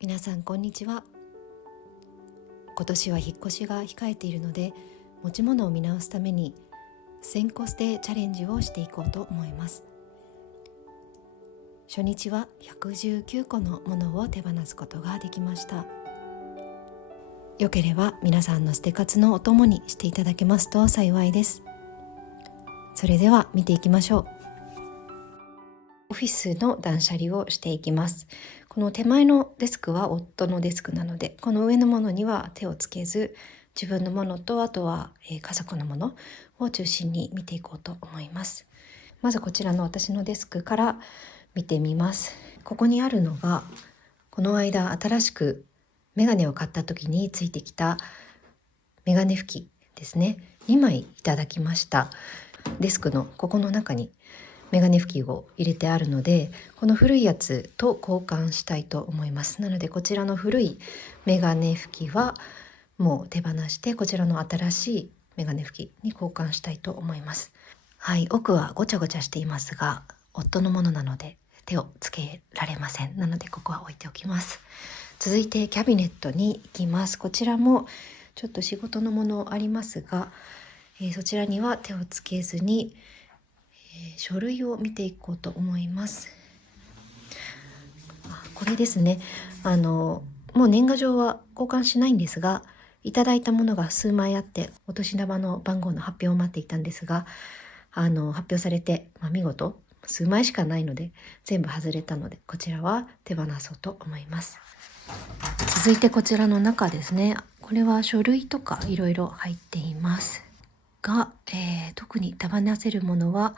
皆さんこんにちは。今年は引っ越しが控えているので、持ち物を見直すために1000個捨てチャレンジをしていこうと思います。初日は119個のものを手放すことができました。よければ皆さんの捨て活のお供にしていただけますと幸いです。それでは見ていきましょう。オフィスの断捨離をしていきます。この手前のデスクは夫のデスクなので、この上のものには手をつけず、自分のものとあとは家族のものを中心に見ていこうと思います。まずこちらの私のデスクから見てみます。ここにあるのが、この間新しくメガネを買った時についてきたメガネ拭きですね。2枚いただきました。デスクのここの中にメガネ拭きを入れてあるので、この古いやつと交換したいと思います。なのでこちらの古いメガネ拭きはもう手放して、こちらの新しいメガネ拭きに交換したいと思います。はい、奥はごちゃごちゃしていますが、夫のものなので手をつけられません。なのでここは置いておきます。続いてキャビネットに行きます。こちらもちょっと仕事のものありますが、そちらには手をつけずに書類を見ていこうと思います。これですね。もう年賀状は交換しないんですが、いただいたものが数枚あって、お年玉の番号の発表を待っていたんですが、発表されて、見事数枚しかないので全部外れたので、こちらは手放そうと思います。続いてこちらの中ですね。これは書類とかいろいろ入っていますが、特に手放せるものは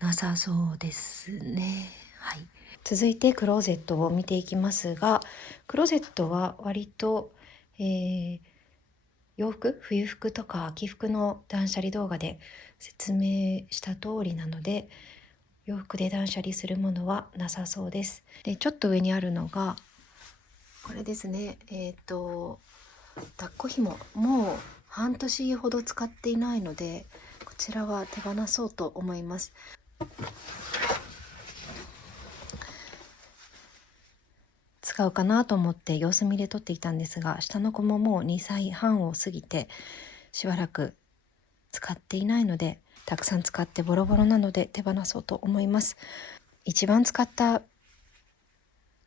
なさそうですね。はい。続いてクローゼットを見ていきますが、クローゼットは割と、洋服、冬服とか秋服の断捨離動画で説明した通りなので、洋服で断捨離するものはなさそうです。で、ちょっと上にあるのがこれですね。抱っこ紐、もう半年ほど使っていないので、こちらは手放そうと思います。使うかなと思って様子見で撮っていたんですが、下の子ももう2歳半を過ぎてしばらく使っていないので、たくさん使ってボロボロなので手放そうと思います。一番使った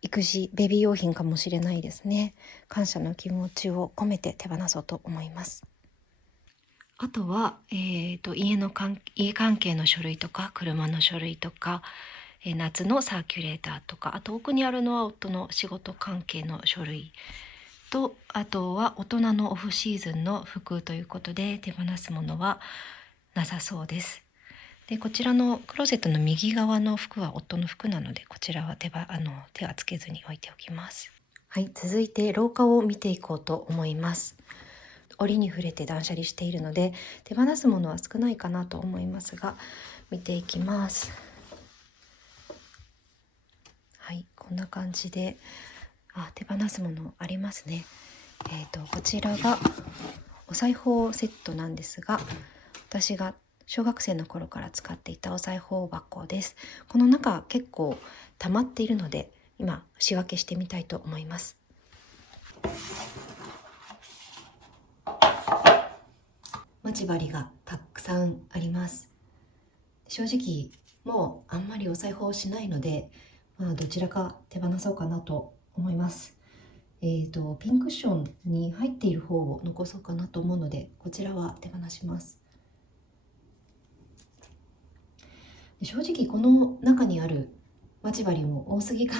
育児ベビー用品かもしれないですね。感謝の気持ちを込めて手放そうと思います。あとは、家関係の書類とか車の書類とか、夏のサーキュレーターとか、あと奥にあるのは夫の仕事関係の書類と、あとは大人のオフシーズンの服ということで、手放すものはなさそうです。で、こちらのクローゼットの右側の服は夫の服なので、こちらは手はつけずに置いておきます。はい、続いて廊下を見ていこうと思います。折に触れて断捨離しているので、手放すものは少ないかなと思いますが、見ていきます。はい、こんな感じで手放すものありますね。こちらがお裁縫セットなんですが、私が小学生の頃から使っていたお裁縫箱です。この中結構溜まっているので、今仕分けしてみたいと思います。待ち針がたくさんあります。正直もうあんまりお裁縫をしないので、どちらか手放そうかなと思います。ピンクッションに入っている方を残そうかなと思うので、こちらは手放します。正直この中にある待ち針も多すぎか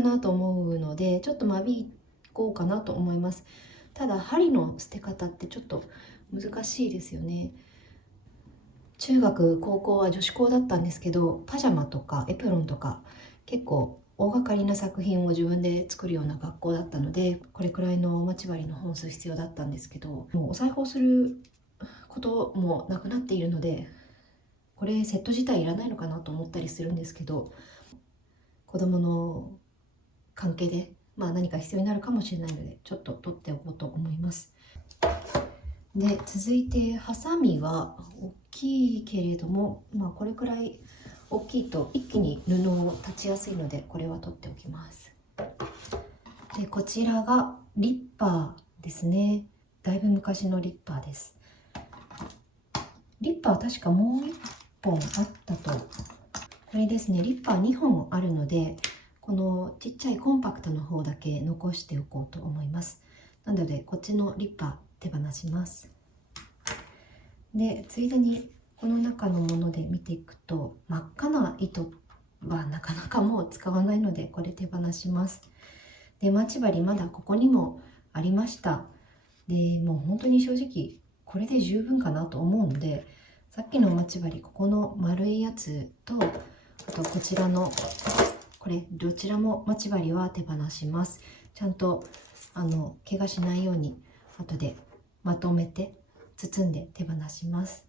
なと思うので、ちょっと間引こうかなと思います。ただ針の捨て方ってちょっと難しいですよね。中学高校は女子校だったんですけど、パジャマとかエプロンとか結構大掛かりな作品を自分で作るような学校だったので、これくらいの待ち針の本数必要だったんですけど、もうお裁縫することもなくなっているので、これセット自体いらないのかなと思ったりするんですけど、子供の関係で何か必要になるかもしれないので、ちょっと取っておこうと思います。で、続いてハサミは大きいけれども、これくらい大きいと一気に布を裁ちやすいので、これは取っておきます。でこちらがリッパーですね。だいぶ昔のリッパーです。リッパーは確かもう1本あったと。これですね、リッパー2本あるので、このちっちゃいコンパクトの方だけ残しておこうと思います。なのでこっちのリッパー手放します。でついでにこの中のもので見ていくと、真っ赤な糸はなかなかもう使わないのでこれ手放します。で待ち針まだここにもありました。でもう本当に正直これで十分かなと思うので、さっきの待ち針、ここの丸いやつと、あとこちらのこれどちらも待ち針は手放します。ちゃんと怪我しないように後でまとめて包んで手放します。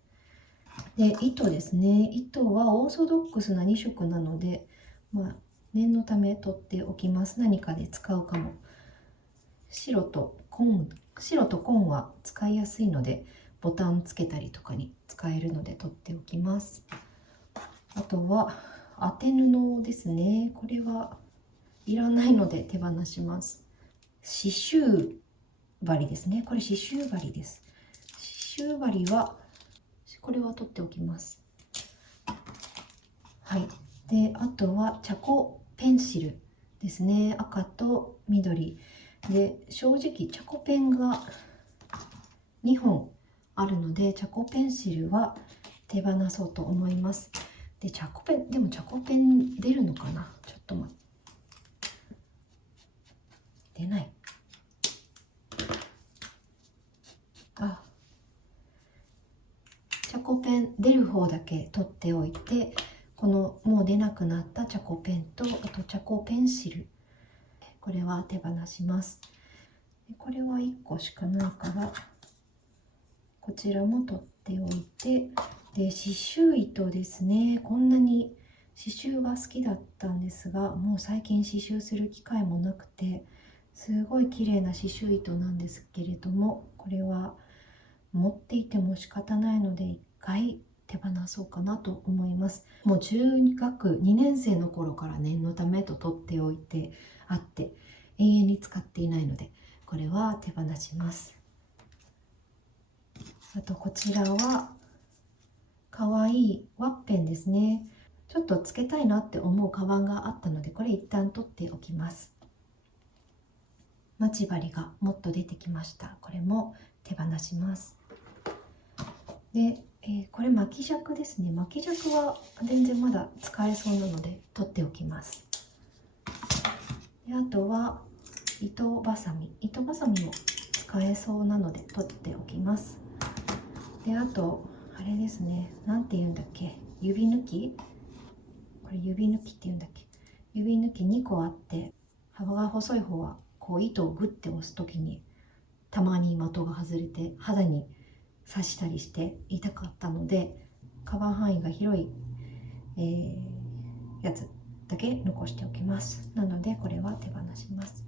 で糸ですね、糸はオーソドックスな2色なので、念のため取っておきます。何かで使うかも。白と紺は使いやすいのでボタンつけたりとかに使えるので取っておきます。あとは当て布ですね。これはいらないので手放します。刺繍針ですね。これ刺繍針です。刺繍針はこれは取っておきます。はい。であとはチャコペンシルですね。赤と緑で、正直チャコペンが2本あるのでチャコペンシルは手放そうと思います。でチャコペン、でもチャコペン出るのかな。ちょっと待って、出ない。チャコペン出る方だけ取っておいて、このもう出なくなったチャコペンと、あとチャコペンシル、これは手放します。これは1個しかないからこちらも取っておいて、で刺繍糸ですね。こんなに刺繍が好きだったんですが、もう最近刺繍する機会もなくて、すごい綺麗な刺繍糸なんですけれども、これは持っていても仕方ないので一回手放そうかなと思います。もう中学2年生の頃から念のためと取っておいてあって永遠に使っていないので、これは手放します。あとこちらはかわいいワッペンですね。ちょっとつけたいなって思うカバンがあったので、これ一旦取っておきます。待ち針がもっと出てきました。これも手放します。で、これ巻き尺ですね。巻き尺は全然まだ使えそうなので取っておきます。であとは糸ばさみも使えそうなので取っておきます。であとあれですね、なんて言うんだっけ、指抜き、これ指抜きって言うんだっけ。指抜き2個あって、幅が細い方はこう糸をグッて押す時にたまに的が外れて肌に刺したりして痛かったので、カバー範囲が広い、やつだけ残しておきます。なのでこれは手放します。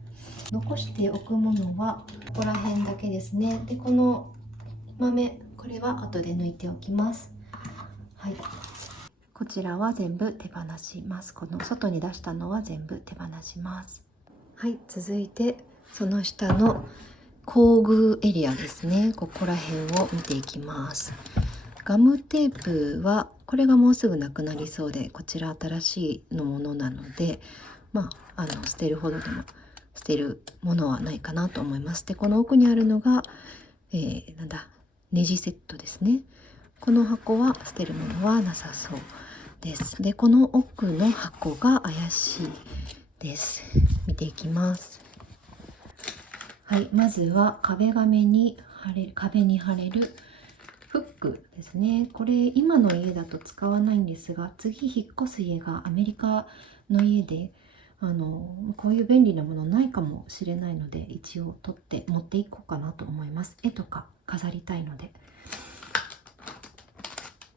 残しておくものはここら辺だけですね。でこの豆、これは後で抜いておきます。はい、こちらは全部手放します。この外に出したのは全部手放します。はい、続いてその下の工具エリアですね。ここら辺を見ていきます。ガムテープはこれがもうすぐなくなりそうで、こちら新しいのものなので、捨てるほどでも捨てるものはないかなと思います。でこの奥にあるのが、ネジセットですね。この箱は捨てるものはなさそうです。でこの奥の箱が怪しいです。見ていきます。はい、まずは壁に貼れるフックですね。これ今の家だと使わないんですが、次引っ越す家がアメリカの家で、こういう便利なものないかもしれないので、一応取って持っていこうかなと思います。絵とか飾りたいので。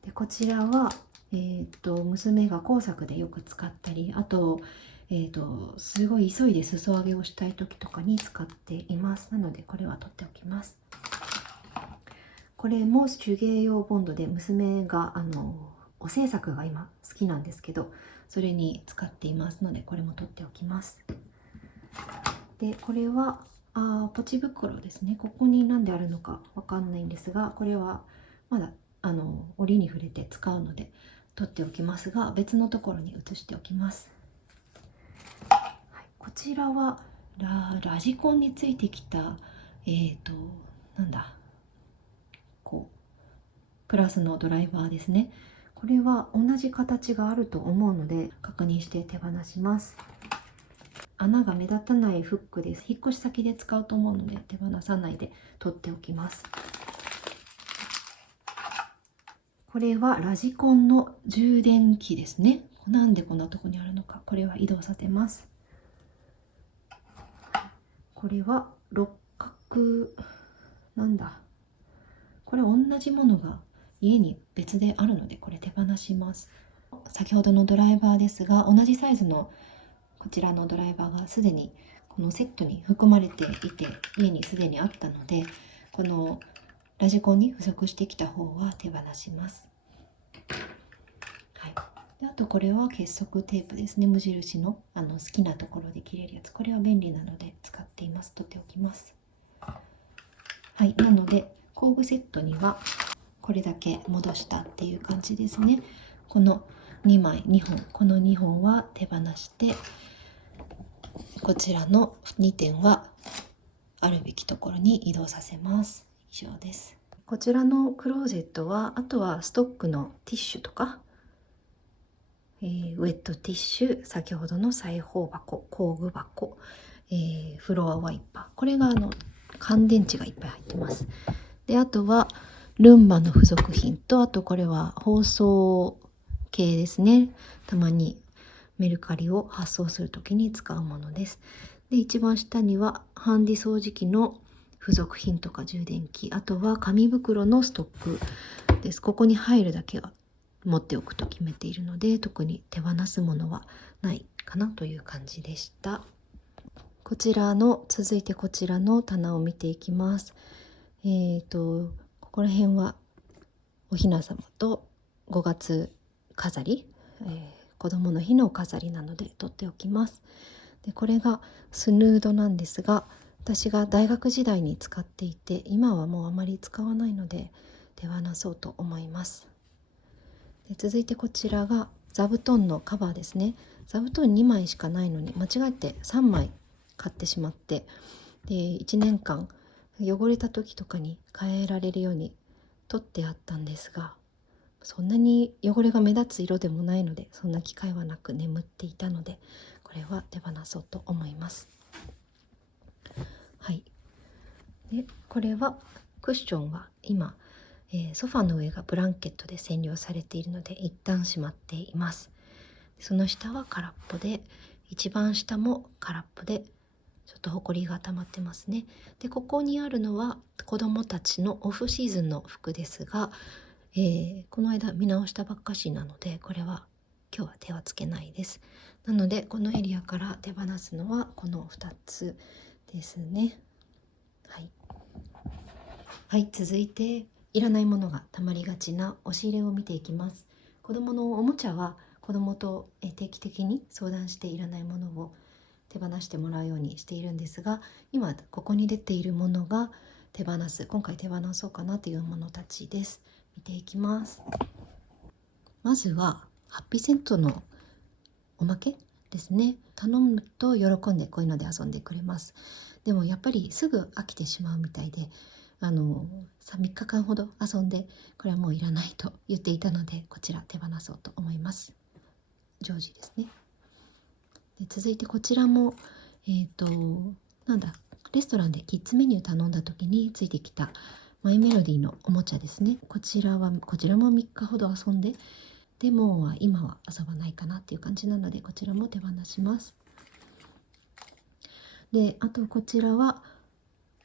でこちらは、娘が工作でよく使ったり、あとすごい急いで裾上げをしたい時とかに使っています。なのでこれは取っておきます。これも手芸用ボンドで、娘がお制作が今好きなんですけど、それに使っていますのでこれも取っておきます。でこれはポチ袋ですね。ここに何であるのかわかんないんですが、これはまだ折に触れて使うので取っておきますが、別のところに移しておきます。はい、こちらはラジコンについてきたなんだこうプラスのドライバーですね。これは同じ形があると思うので確認して手放します。穴が目立たないフックです。引っ越し先で使うと思うので手放さないで取っておきます。これはラジコンの充電器ですね。なんでこんなとこにあるのか。これは移動させます。これは六角なんだ。これ同じものが家に別であるのでこれ手放します。先ほどのドライバーですが、同じサイズのこちらのドライバーがすでにこのセットに含まれていて家にすでにあったので、このラジコンに付属してきた方は手放します。はい、であとこれは結束テープですね。無印の好きなところで切れるやつ。これは便利なので使っています。取っておきます。はい、なので工具セットにはこれだけ戻したっていう感じですね。この2枚2本、この2本は手放して、こちらの2点はあるべきところに移動させます。以上です。こちらのクローゼットはあとはストックのティッシュとか、ウェットティッシュ、先ほどの裁縫箱、工具箱、フロアワイパー、これが乾電池がいっぱい入ってます。であとはルンバの付属品と、あとこれは包装系ですね。たまにメルカリを発送するときに使うものです。で一番下にはハンディ掃除機の付属品とか充電器、あとは紙袋のストックです。ここに入るだけは持っておくと決めているので、特に手放すものはないかなという感じでした。続いてこちらの棚を見ていきます。ここら辺はお雛様と5月飾り、子供の日の飾りなので取っておきます。でこれがスヌードなんですが、私が大学時代に使っていて今はもうあまり使わないので手放そうと思います。で続いてこちらが座布団のカバーですね。座布団2枚しかないのに間違えて3枚買ってしまって、で1年間汚れた時とかに変えられるように取ってあったんですが、そんなに汚れが目立つ色でもないのでそんな機会はなく眠っていたので、これは手放そうと思います。はい、でこれはクッションは今、ソファの上がブランケットで占領されているので一旦しまっています。その下は空っぽで、一番下も空っぽでちょっとほこりが溜まってますね。でここにあるのは子どもたちのオフシーズンの服ですが、この間見直したばっかしなのでこれは今日は手はつけないです。なのでこのエリアから手放すのはこの2つですね。はい、はい、続いていらないものがたまりがちな押し入れを見ていきます。子どものおもちゃは子どもと定期的に相談していらないものを手放してもらうようにしているんですが、今ここに出ているものが今回手放そうかなというものたちです。見ていきます。まずはハッピーセントのおまけですね。頼むと喜んでこういうので遊んでくれます。でもやっぱりすぐ飽きてしまうみたいで、3日間ほど遊んでこれはもういらないと言っていたので、こちら手放そうと思います。ジョージですね。で続いてこちらもレストランでキッズメニュー頼んだ時についてきたマイメロディーのおもちゃですね。こちらも3日ほど遊んで、でも今は遊ばないかなっていう感じなのでこちらも手放します。であとこちらは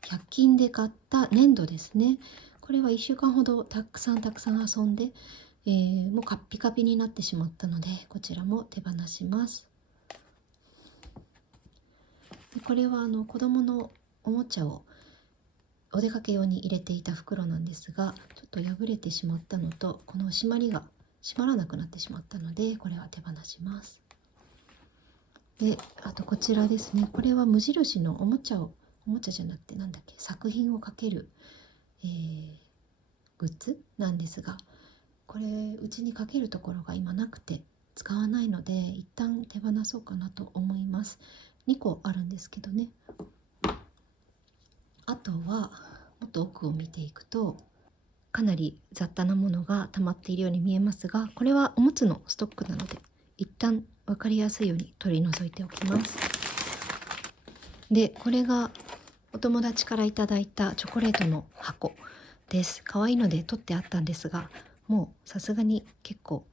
100均で買った粘土ですね。これは1週間ほどたくさん遊んで、もうカッピカピになってしまったのでこちらも手放します。でこれは子どものおもちゃをお出かけ用に入れていた袋なんですが、ちょっと破れてしまったのとこの締まりが閉まらなくなってしまったのでこれは手放します。で、あとこちらですね。これは無印のおもちゃじゃなくてなんだっけ、作品をかける、グッズなんですが、これうちにかけるところが今なくて使わないので一旦手放そうかなと思います。2個あるんですけどね。あとはもっと奥を見ていくとかなり雑多なものが溜まっているように見えますが、これはおむつのストックなので一旦分かりやすいように取り除いておきます。で、これがお友達からいただいたチョコレートの箱です。可愛いので取ってあったんですが、もうさすがに結構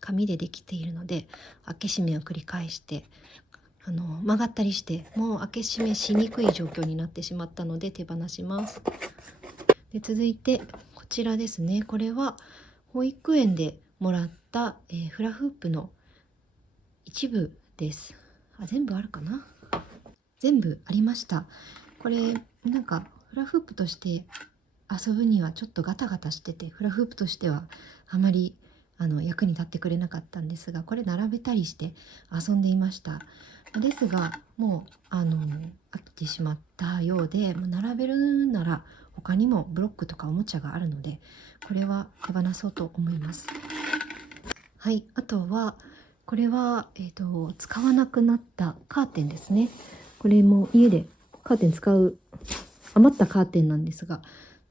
紙でできているので開け閉めを繰り返して曲がったりしてもう開け閉めしにくい状況になってしまったので手放します。で、続いてこちらですね。これは保育園でもらった、フラフープの一部です。全部あるかな。全部ありました。これなんかフラフープとして遊ぶにはちょっとガタガタしてて、フラフープとしてはあまり役に立ってくれなかったんですが、これ並べたりして遊んでいました。ですがもう飽きてしまったようで、もう並べるなら他にもブロックとかおもちゃがあるので、これは手放そうと思います。はい、あとはこれは、使わなくなったカーテンですね。これも家でカーテン使う余ったカーテンなんですが、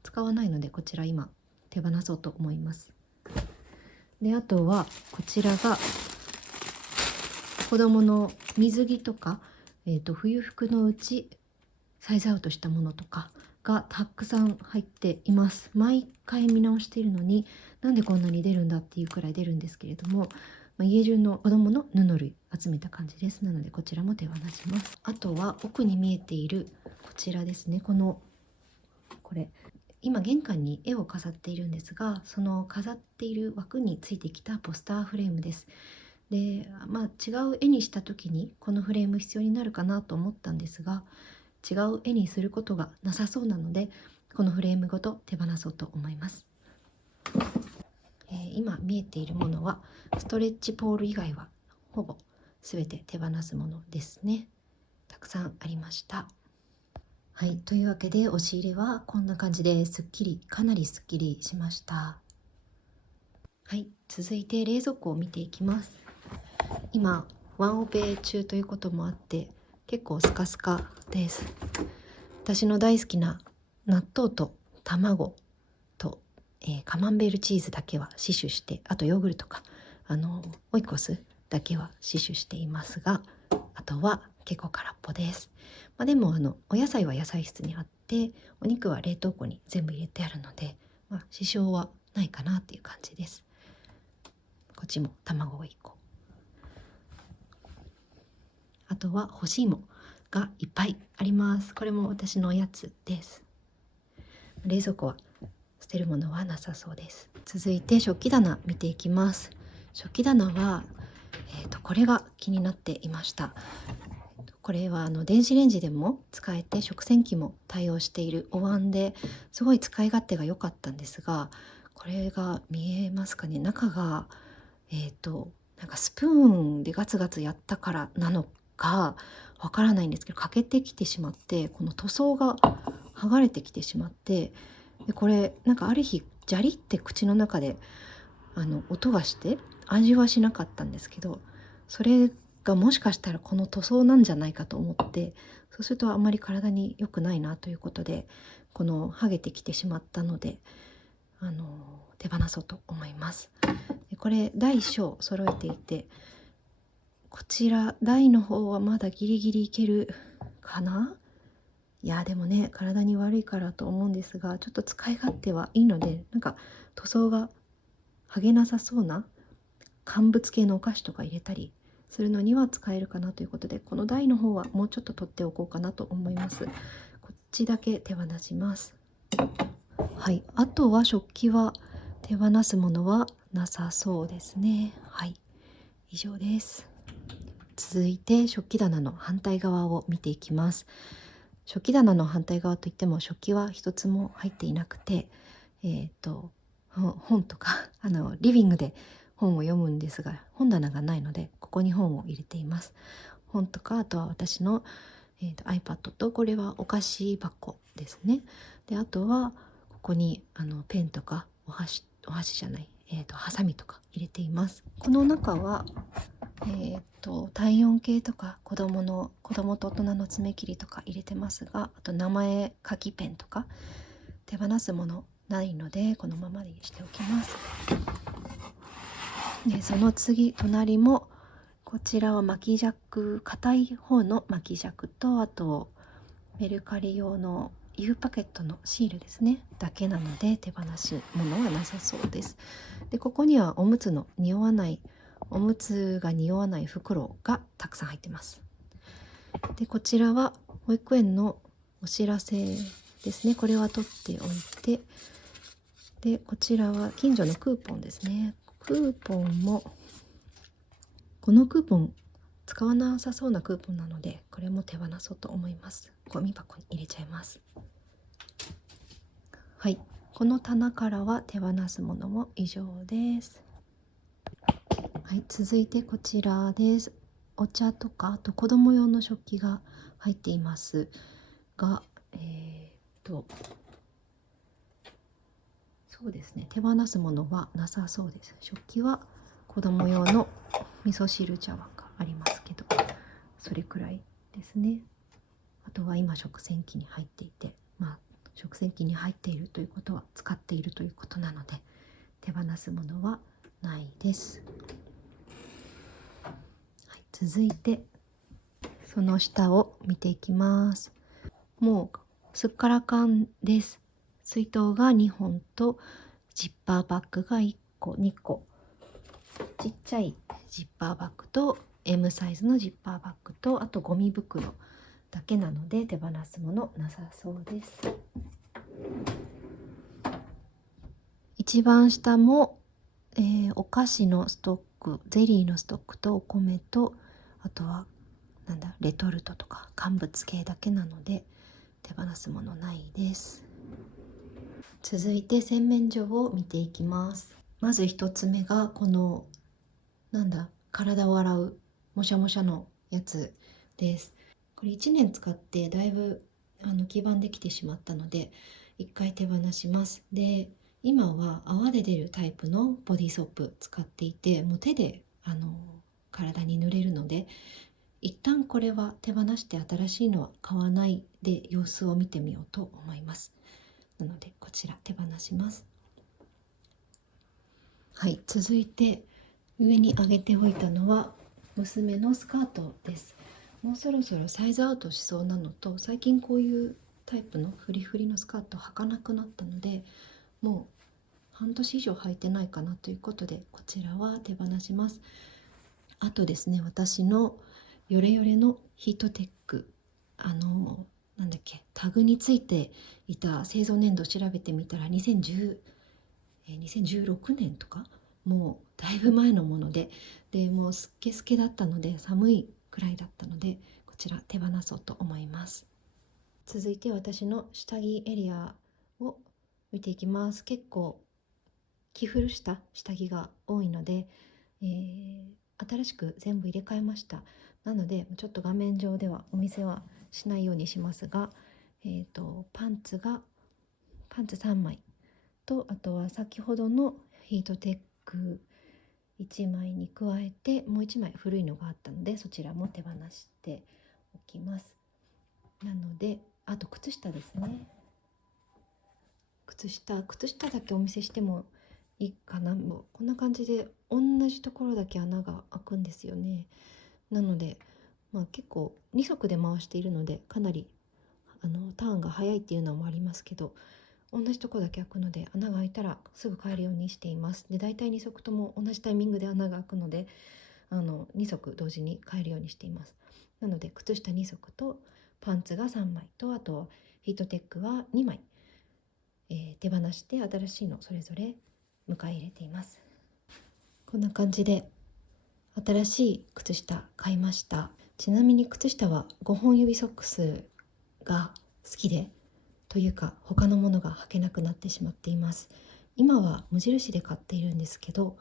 使わないのでこちら今手放そうと思います。で、あとはこちらが子供の水着とか、冬服のうちサイズアウトしたものとかがたくさん入っています。毎回見直しているのになんでこんなに出るんだっていうくらい出るんですけれども、家中の子供の布類集めた感じです。なのでこちらも手放します。あとは奥に見えているこちらですね。これ今玄関に絵を飾っているんですが、その飾っている枠についてきたポスターフレームです。で、違う絵にした時にこのフレーム必要になるかなと思ったんですが、違う絵にすることがなさそうなのでこのフレームごと手放そうと思います。今見えているものはストレッチポール以外はほぼ全て手放すものですね。たくさんありました。はい、というわけで押し入れはこんな感じですっきり、かなりすっきりしました。はい、続いて冷蔵庫を見ていきます。今ワンオペ中ということもあって結構スカスカです。私の大好きな納豆と卵と、カマンベールチーズだけは死守して、あとヨーグルトかオイコスだけは死守していますが、あとは結構空っぽです。でもお野菜は野菜室にあって、お肉は冷凍庫に全部入れてあるので、支障はないかなっていう感じです。こっちも卵1個、あとは干し芋がいっぱいあります。これも私のおやつです。冷蔵庫は捨てるものはなさそうです。続いて食器棚見ていきます。食器棚は、これが気になっていました。これは電子レンジでも使えて食洗機も対応しているお椀ですごい使い勝手が良かったんですが、これが見えますかね。中がなんかスプーンでガツガツやったからなのかわからないんですけど、欠けてきてしまって、この塗装が剥がれてきてしまって、でこれなんかある日ジャリって口の中で音がして味はしなかったんですけど、それがもしかしたらこの塗装なんじゃないかと思って、そうするとあんまり体に良くないなということで、この剥げてきてしまったので手放そうと思います。でこれ大小揃えていて、こちら大の方はまだギリギリいけるかな。いやでもね、体に悪いからと思うんですが、ちょっと使い勝手はいいので、なんか塗装が剥げなさそうな乾物系のお菓子とか入れたりするのには使えるかなということで、この台の方はもうちょっと取っておこうかなと思います。こっちだけ手放します。はい、あとは食器は手放すものはなさそうですね。はい、以上です。続いて食器棚の反対側を見ていきます。食器棚の反対側といっても食器は一つも入っていなくて、本とかリビングで本を読むんですが、本棚がないのでこここに本を入れています。本とか、あとは私の、iPad と、これはお菓子箱ですね。であとはここにペンとかお箸じゃない、ハサミとか入れています。この中は体温計とか子供と大人の爪切りとか入れてますが、あと名前書きペンとか手放すものないのでこのままにしておきます。でその隣も、こちらは巻き尺、硬い方の巻き尺と、あとメルカリ用の U パケットのシールですねだけなので手放し物はなさそうです。でここにはおむつが匂わない袋がたくさん入ってます。でこちらは保育園のお知らせですね。これは取っておいて、でこちらは近所のクーポンですね。クーポンも、このクーポン使わなさそうなクーポンなので、これも手放そうと思います。ゴミ箱に入れちゃいます。はい、この棚からは手放すものも以上です。はい、続いてこちらです。お茶とか、あと子供用の食器が入っていますが、そうですね、手放すものはなさそうです。食器は子供用の味噌汁茶碗がありますけど、それくらいですね。あとは今食洗機に入っていて、食洗機に入っているということは使っているということなので、手放すものはないです。はい、続いてその下を見ていきます。もうすっからかんです。水筒が2本とジッパーバッグが1個2個、ちっちゃいジッパーバッグと M サイズのジッパーバッグと、あとゴミ袋だけなので手放すものなさそうです。一番下も、お菓子のストック、ゼリーのストックとお米と、あとはレトルトとか乾物系だけなので手放すものないです。続いて洗面所を見ていきます。まず一つ目がこの体を洗うもしゃもしゃのやつです。これ1年使ってだいぶ黄ばんできてしまったので1回手放します。で今は泡で出るタイプのボディーソープ使っていて、もう手で体に塗れるので、一旦これは手放して新しいのは買わないで様子を見てみようと思います。なのでこちら手放します。はい、続いて上に上げておいたのは娘のスカートです。もうそろそろサイズアウトしそうなのと、最近こういうタイプのフリフリのスカートを履かなくなったので、もう半年以上履いてないかなということで、こちらは手放します。あとですね、私のヨレヨレのヒートテック、タグについていた製造年度を調べてみたら2016年とか、もうだいぶ前のもので、もうスケスケだったので、寒いくらいだったので、こちら手放そうと思います。続いて私の下着エリアを見ていきます。結構着古した下着が多いので、新しく全部入れ替えました。なのでちょっと画面上ではお見せはしないようにしますが、パンツ3枚と、あとは先ほどのヒートテック1枚に加えてもう1枚古いのがあったので、そちらも手放しておきます。なのであと靴下ですね。靴下だけお見せしてもいいかな。もうこんな感じで同じところだけ穴が開くんですよね。なので、結構2足で回しているので、かなりターンが早いっていうのもありますけど、同じところだけ開くので、穴が開いたらすぐ変えるようにしています。で、大体2足とも同じタイミングで穴が開くので、2足同時に変えるようにしています。なので靴下2足とパンツが3枚と、あとヒートテックは2枚、手放して新しいのそれぞれ迎え入れています。こんな感じで新しい靴下買いました。ちなみに靴下は5本指ソックスが好きで、というか他のものが履けなくなってしまっています。今は無印で買っているんですけど、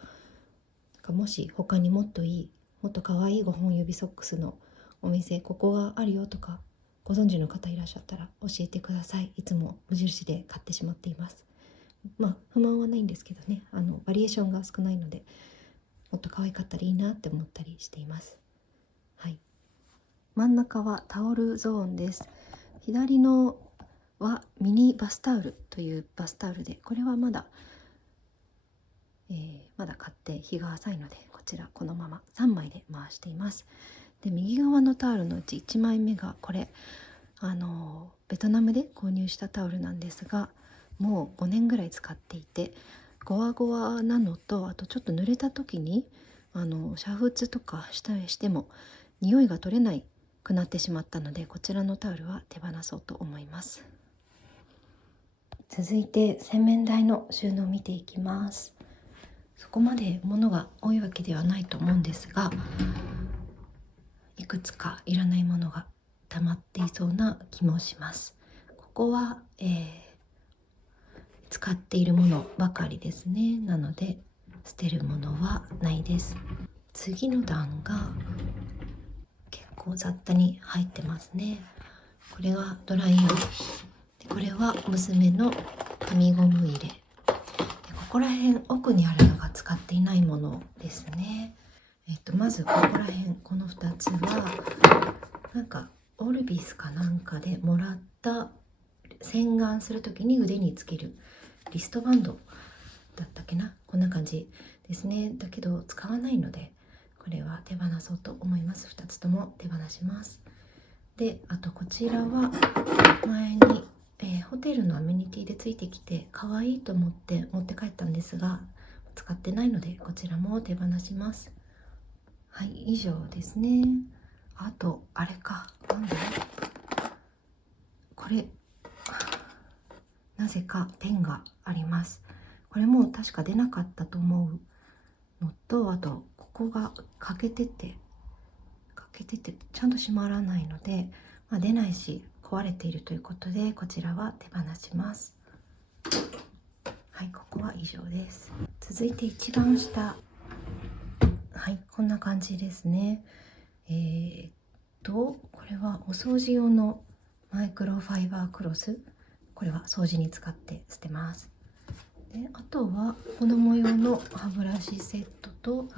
もし他にもっといいもっと可愛い5本指ソックスのお店ここがあるよとかご存知の方いらっしゃったら教えてください。いつも無印で買ってしまっています。不満はないんですけどね、バリエーションが少ないのでもっと可愛かったらいいなって思ったりしています。はい、真ん中はタオルゾーンです。左のはミニバスタオルというバスタオルで、これはまだ買って日が浅いので、こちらこのまま3枚で回しています。で、右側のタオルのうち1枚目がこれベトナムで購入したタオルなんですが、もう5年ぐらい使っていてゴワゴワなのと、あとちょっと濡れた時に煮沸とかしても匂いが取れないくなってしまったので、こちらのタオルは手放そうと思います。続いて洗面台の収納を見ていきます。そこまで物が多いわけではないと思うんですが、いくつかいらないものが溜まっていそうな気もします。ここは、使っているものばかりですね。なので捨てるものはないです。次の段が結構雑多に入ってますね。これはドライヤーで、これは娘の紙ゴム入れで、ここら辺奥にあるのが使っていないものですね。まずここら辺、この2つはなんかオルビスかなんかでもらった洗顔する時に腕につけるリストバンドだったっけな、こんな感じですね。だけど使わないのでこれは手放そうと思います。2つとも手放します。で、あとこちらは前に、ホテルのアメニティでついてきて可愛いと思って持って帰ったんですが、使ってないのでこちらも手放します。はい、以上ですね。あとあれか、なんだこれ、なぜかペンがあります。これも確か出なかったと思うのと、あとここが欠けててちゃんと閉まらないので、出ないし壊れているということでこちらは手放します。はい、ここは以上です。続いて一番下、はい、こんな感じですね。これはお掃除用のマイクロファイバークロス、これは掃除に使って捨てます。で、あとは子供用の歯ブラシセットと、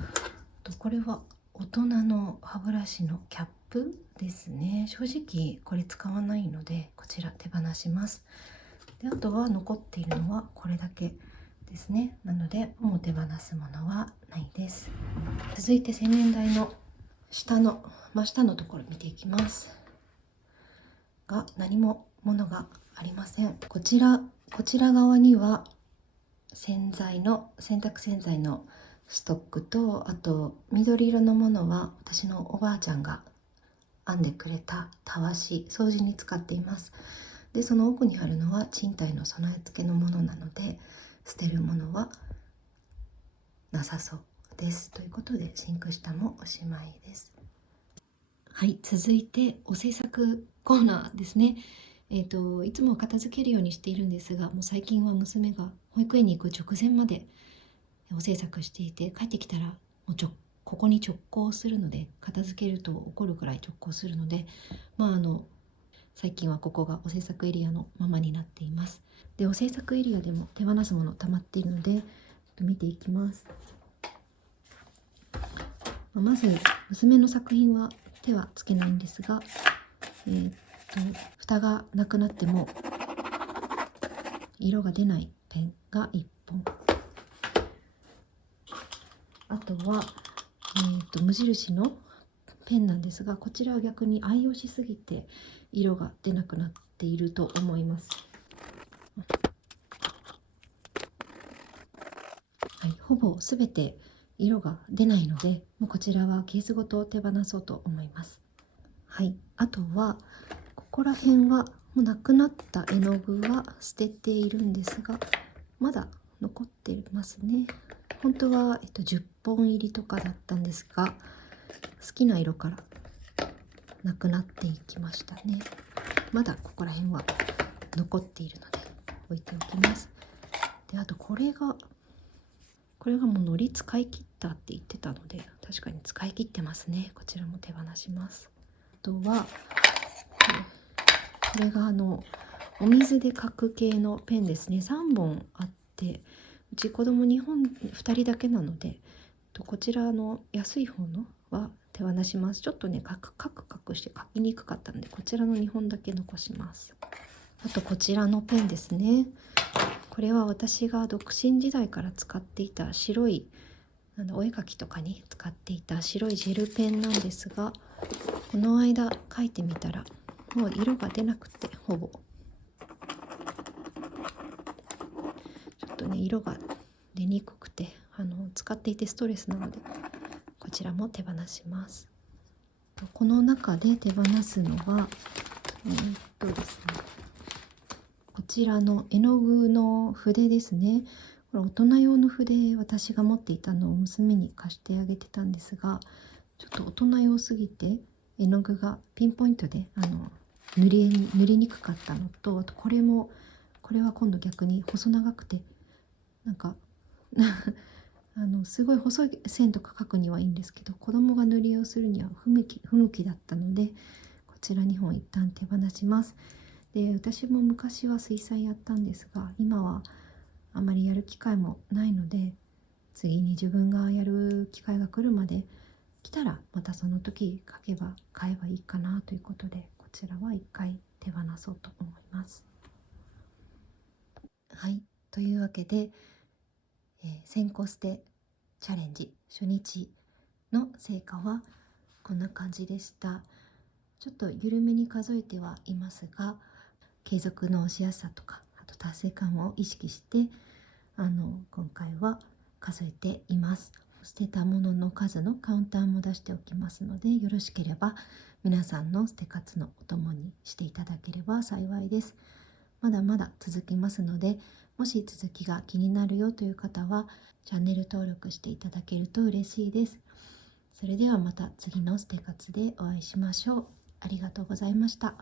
これは大人の歯ブラシのキャップですね。正直これ使わないのでこちら手放します。で、あとは残っているのはこれだけですね。なのでもう手放すものはないです。続いて洗面台の下の真下のところ見ていきますが、何も物がありません。こちら側には洗濯洗剤のストックと、あと緑色のものは私のおばあちゃんが編んでくれたたわし、掃除に使っています。で、その奥にあるのは賃貸の備え付けのものなので捨てるものはなさそうです。ということでシンク下もおしまいです。はい、続いてお制作コーナーですね。いつも片付けるようにしているんですが、もう最近は娘が保育園に行く直前までお制作していて、帰ってきたらもうここに直行するので、片付けると怒るくらい直行するので、最近はここがお制作エリアのままになっています。で、お制作エリアでも手放すもの溜まっているので見ていきます。まず娘の作品は手はつけないんですが、蓋がなくなっても色が出ないペンが1本、あとは、無印のペンなんですが、こちらは逆に愛用しすぎて色が出なくなっていると思います。はい、ほぼ全て色が出ないので、もうこちらはケースごと手放そうと思います。はい、あとはここら辺はもうなくなった絵の具は捨てているんですが、まだ残っていますね。本当は、10本入りとかだったんですが、好きな色からなくなっていきましたね。まだここら辺は残っているので置いておきます。で、あとこれがもう糊使い切ったって言ってたので、確かに使い切ってますね。こちらも手放します。あとはこれがお水で書く系のペンですね。3本あって、うち子供2人だけなので、こちらの安い方のは手放します。ちょっとねカクカクして書きにくかったので、こちらの2本だけ残します。あとこちらのペンですね。これは私が独身時代から使っていた白いお絵描きとかに使っていた白いジェルペンなんですが、この間描いてみたらもう色が出なくて、ほぼちょっとね色が出にくくて使っていてストレスなので、こちらも手放します。この中で手放すのはですね、こちらの絵の具の筆ですね。これ大人用の筆、私が持っていたのを娘に貸してあげてたんですが、ちょっと大人用すぎて絵の具がピンポイントで塗りにくかったのと、あとこれは今度逆に細長くてなんかすごい細い線とか描くにはいいんですけど、子供が塗り絵をするには不向きだったので、こちら2本一旦手放します。で、私も昔は水彩やったんですが、今はあまりやる機会もないので、次に自分がやる機会が来るまで来たらまたその時買えばいいかなということで、こちらは一回手放そうと思います。はい、というわけで、先行ステチャレンジ初日の成果はこんな感じでした。ちょっと緩めに数えてはいますが、継続のしやすさとか、あと達成感を意識して今回は数えています。捨てたものの数のカウンターも出しておきますので、よろしければ皆さんの捨て活のお供にしていただければ幸いです。まだまだ続きますので、もし続きが気になるよという方はチャンネル登録していただけると嬉しいです。それではまた次の捨て活でお会いしましょう。ありがとうございました。